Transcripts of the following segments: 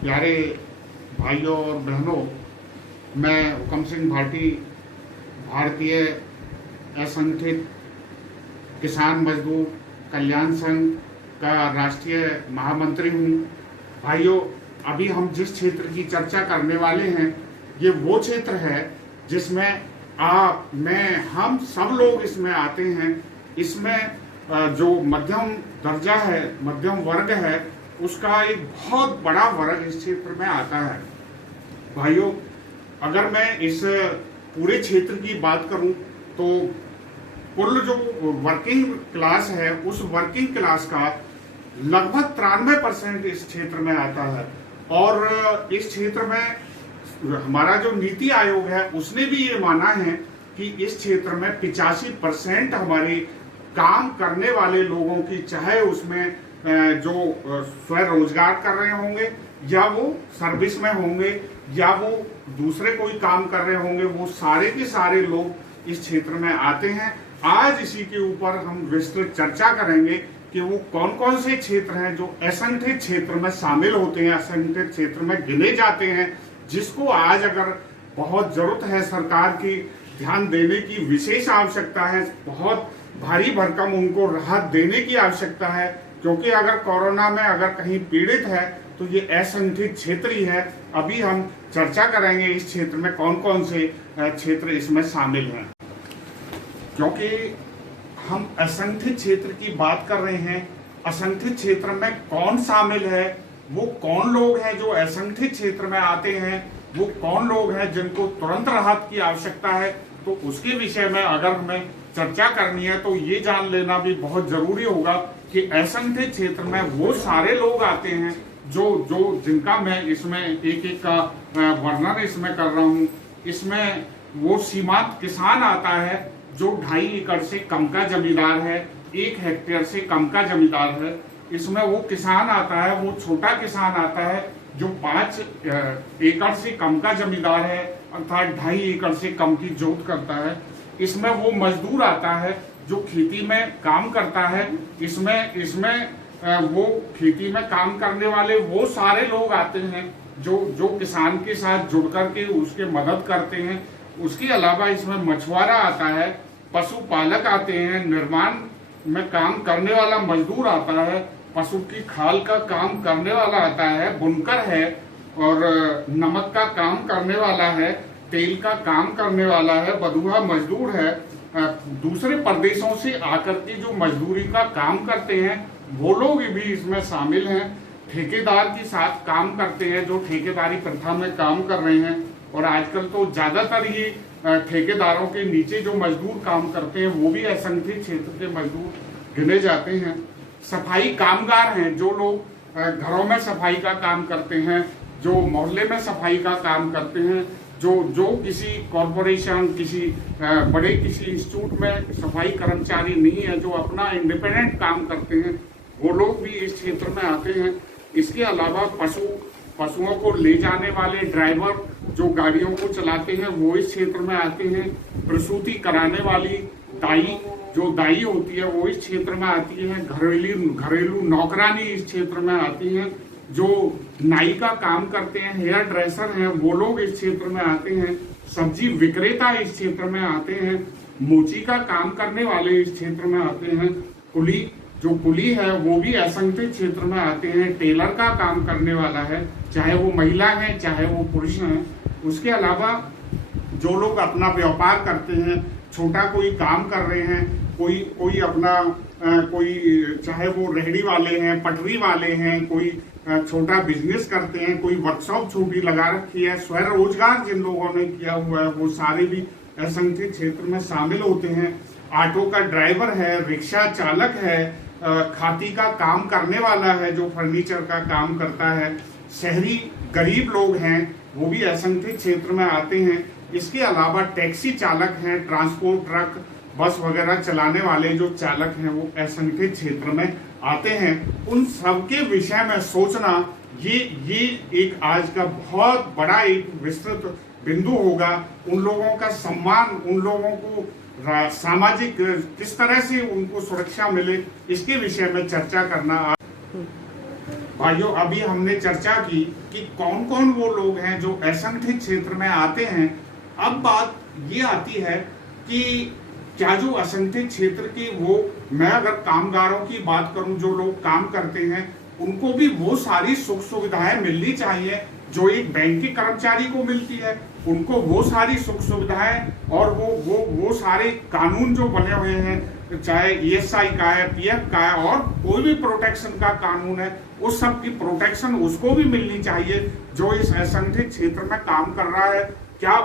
प्यारे भाइयों और बहनों, मैं हुकम सिंह भाटी भारतीय असंगठित किसान मजदूर कल्याण संघ का राष्ट्रीय महामंत्री हूँ। भाइयों, अभी हम जिस क्षेत्र की चर्चा करने वाले हैं ये वो क्षेत्र है जिसमें आप, मैं, हम सब लोग इसमें आते हैं। इसमें जो मध्यम दर्जा है, मध्यम वर्ग है, उसका एक बहुत बड़ा वर्ग इस क्षेत्र में आता है। भाइयों, अगर मैं इस पूरे क्षेत्र की बात करूं तो कुल जो वर्किंग क्लास है उस वर्किंग क्लास का लगभग 93% इस क्षेत्र में आता है। और इस क्षेत्र में हमारा जो नीति आयोग है उसने भी ये माना है कि इस क्षेत्र में 85% हमारे काम करने वाले लोगों की, चाहे उसमें जो स्वरोजगार कर रहे होंगे या वो सर्विस में होंगे या वो दूसरे कोई काम कर रहे होंगे, वो सारे के सारे लोग इस क्षेत्र में आते हैं। आज इसी के ऊपर हम विस्तृत चर्चा करेंगे कि वो कौन कौन से क्षेत्र हैं जो असंगठित क्षेत्र में शामिल होते हैं, असंगठित क्षेत्र में गिने जाते हैं, जिसको आज अगर बहुत जरूरत है, सरकार की ध्यान देने की विशेष आवश्यकता है, बहुत भारी भरकम उनको राहत देने की आवश्यकता है। क्योंकि अगर कोरोना में अगर कहीं पीड़ित है तो ये असंगठित क्षेत्र ही है। अभी हम चर्चा करेंगे इस क्षेत्र में कौन कौन से क्षेत्र इसमें शामिल हैं। क्योंकि हम असंगठित क्षेत्र की बात कर रहे हैं, असंगठित क्षेत्र में कौन शामिल है, वो कौन लोग हैं जो असंगठित क्षेत्र में आते हैं, वो कौन लोग हैं जिनको तुरंत राहत की आवश्यकता है, तो उसके विषय में अगर हमें चर्चा करनी है तो ये जान लेना भी बहुत जरूरी होगा कि असंगठित क्षेत्र में वो सारे लोग आते हैं जो जिनका मैं इसमें एक एक का वर्णन इसमें कर रहा हूँ। इसमें वो सीमांत किसान आता है जो 2.5 एकड़ से कम का जमींदार है, 1 हेक्टेयर से कम का जमींदार है। इसमें वो किसान आता है, वो छोटा किसान आता है जो 5 एकड़ से कम का जमींदार है, अर्थात 2.5 एकड़ से कम की जोत करता है। इसमें वो मजदूर आता है जो खेती में काम करता है। इसमें वो खेती में काम करने वाले वो सारे लोग आते हैं जो किसान के साथ जुड़ करके उसके मदद करते हैं। उसके अलावा इसमें मछुआरा आता है, पशुपालक आते हैं, निर्माण में काम करने वाला मजदूर आता है, पशु की खाल का काम करने वाला आता है, बुनकर है, और नमक का काम करने वाला है, तेल का काम करने वाला है, बधुआ मजदूर है। दूसरे प्रदेशों से आकर के जो मजदूरी का काम करते हैं वो लोग भी इसमें शामिल हैं। ठेकेदार के साथ काम करते हैं जो ठेकेदारी प्रथा में काम कर रहे हैं, और आजकल तो ज्यादातर ही ठेकेदारों के नीचे जो मजदूर काम करते हैं वो भी असंगठित क्षेत्र के मजदूर गिने जाते हैं। सफाई कामगार हैं, जो लोग घरों में सफाई का काम करते हैं, जो मोहल्ले में सफाई का काम करते हैं, जो किसी कॉरपोरेशन, किसी बड़े किसी इंस्टीट्यूट में सफाई कर्मचारी नहीं है, जो अपना इंडिपेंडेंट काम करते हैं, वो लोग भी इस क्षेत्र में आते हैं। इसके अलावा पशुओं को ले जाने वाले ड्राइवर जो गाड़ियों को चलाते हैं वो इस क्षेत्र में आते हैं। प्रसूति कराने वाली दाई जो दाई होती है वो इस क्षेत्र में आती है। घरेलू नौकरानी इस क्षेत्र में आती है। जो नाई का काम करते हैं, हेयर ड्रेसर हैं, वो लोग इस क्षेत्र में आते हैं। सब्जी विक्रेता इस क्षेत्र में आते हैं। मोची का काम करने वाले इस क्षेत्र में आते हैं। कुली है वो भी असंगठित क्षेत्र में आते हैं। टेलर का काम करने वाला है, चाहे वो महिला है चाहे वो पुरुष हैं। उसके अलावा जो लोग अपना व्यापार करते हैं, छोटा कोई काम कर रहे हैं, कोई अपना कोई चाहे वो रेहड़ी वाले हैं, पटरी वाले हैं, कोई छोटा बिजनेस करते हैं, कोई वर्कशॉप छोटी लगा रखी है, स्वरोजगार जिन लोगों ने किया हुआ है वो सारे भी असंगठित क्षेत्र में शामिल होते हैं। ऑटो का ड्राइवर है, रिक्शा चालक है, खाती का काम करने वाला है जो फर्नीचर का काम करता है, शहरी गरीब लोग हैं वो भी असंगठित क्षेत्र में आते हैं। इसके अलावा टैक्सी चालक हैं, ट्रांसपोर्ट ट्रक बस वगैरह चलाने वाले जो चालक हैं वो असंगठित क्षेत्र में आते हैं। उन सबके विषय में सोचना ये एक आज का बहुत बड़ा एक विस्तृत बिंदु होगा। उन लोगों का सम्मान, उन लोगों को सामाजिक किस तरह से उनको सुरक्षा मिले, इसके विषय में चर्चा करना भाइयों, अभी हमने चर्चा की कि कौन कौन वो लोग हैं जो असंगठित क्षेत्र में आते हैं। अब बात ये आती है कि क्या जो असंगठित क्षेत्र की मैं अगर कामगारों की बात करूं, जो लोग काम करते हैं, उनको भी वो सारी सुख सुविधाएं मिलनी चाहिए जो एक बैंक के कर्मचारी को मिलती है। उनको वो सारी सुख सुविधाएं और वो सारे कानून जो बने हुए हैं, चाहे ईएसआई का है, पीएफ का है, और कोई भी प्रोटेक्शन का कानून है, उस सब की प्रोटेक्शन उसको भी मिलनी चाहिए जो इस असंगठित क्षेत्र में काम कर रहा है। क्या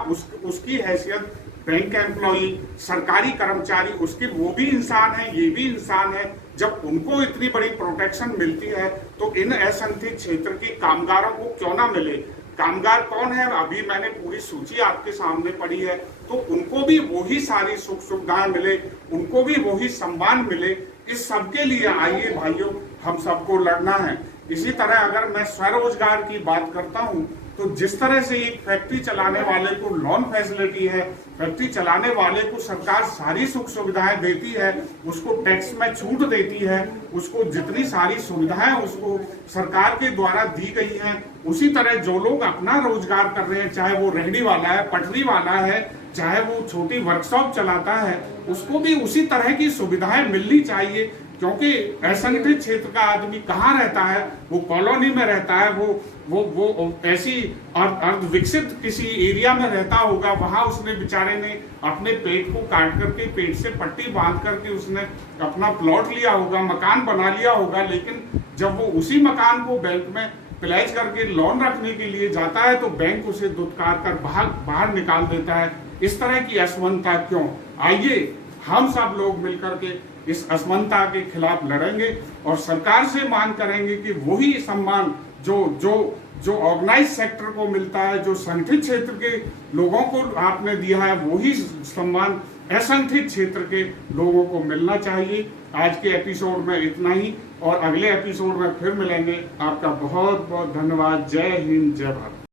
उसकी हैसियत बैंक एम्प्लॉई, सरकारी कर्मचारी, उसके वो भी इंसान है, ये भी इंसान है। जब उनको इतनी बड़ी प्रोटेक्शन मिलती है तो इन असंगठित क्षेत्र के कामगारों को क्यों ना मिले। कामगार कौन है, अभी मैंने पूरी सूची आपके सामने पढ़ी है। तो उनको भी वही सारी सुख सुविधाएं मिले, उनको भी वही सम्मान मिले। इस सब के लिए आइए भाइयों, हम सबको लड़ना है। इसी तरह अगर मैं स्वरोजगार की बात करता हूं, तो जिस तरह से एक फैक्ट्री चलाने वाले को लोन फैसिलिटी है, फैक्ट्री चलाने वाले को सरकार सारी सुख सुविधाएं देती है, उसको टैक्स में छूट देती है, उसको जितनी सारी सुविधाएं उसको सरकार के द्वारा दी गई हैं, उसी तरह जो लोग अपना रोजगार कर रहे हैं, चाहे वो रेहड़ी वाला है, पटरी वाला है, चाहे वो छोटी वर्कशॉप चलाता है, उसको भी उसी तरह की सुविधाएं मिलनी चाहिए। क्योंकि असंगठित क्षेत्र का आदमी कहाँ रहता है, वो कॉलोनी में रहता है, वो ऐसी अर्ध विकसित किसी एरिया में रहता होगा। वहां उसने बेचारे ने अपने पेट को काट करके, पेट से पट्टी बांध करके उसने अपना प्लॉट लिया होगा, मकान बना लिया होगा। लेकिन जब वो उसी मकान को बैंक में प्लेज करके लोन रखने के लिए जाता है तो बैंक उसे दुत्कार कर बाहर निकाल देता है। इस तरह की असमानता क्यों? आइए हम सब लोग मिलकर के इस असमानता के खिलाफ लड़ेंगे और सरकार से मांग करेंगे कि वही सम्मान जो ऑर्गेनाइज सेक्टर को मिलता है, जो संगठित क्षेत्र के लोगों को आपने दिया है, वही सम्मान असंगठित क्षेत्र के लोगों को मिलना चाहिए। आज के एपिसोड में इतना ही, और अगले एपिसोड में फिर मिलेंगे। आपका बहुत बहुत धन्यवाद। जय हिंद, जय भारत।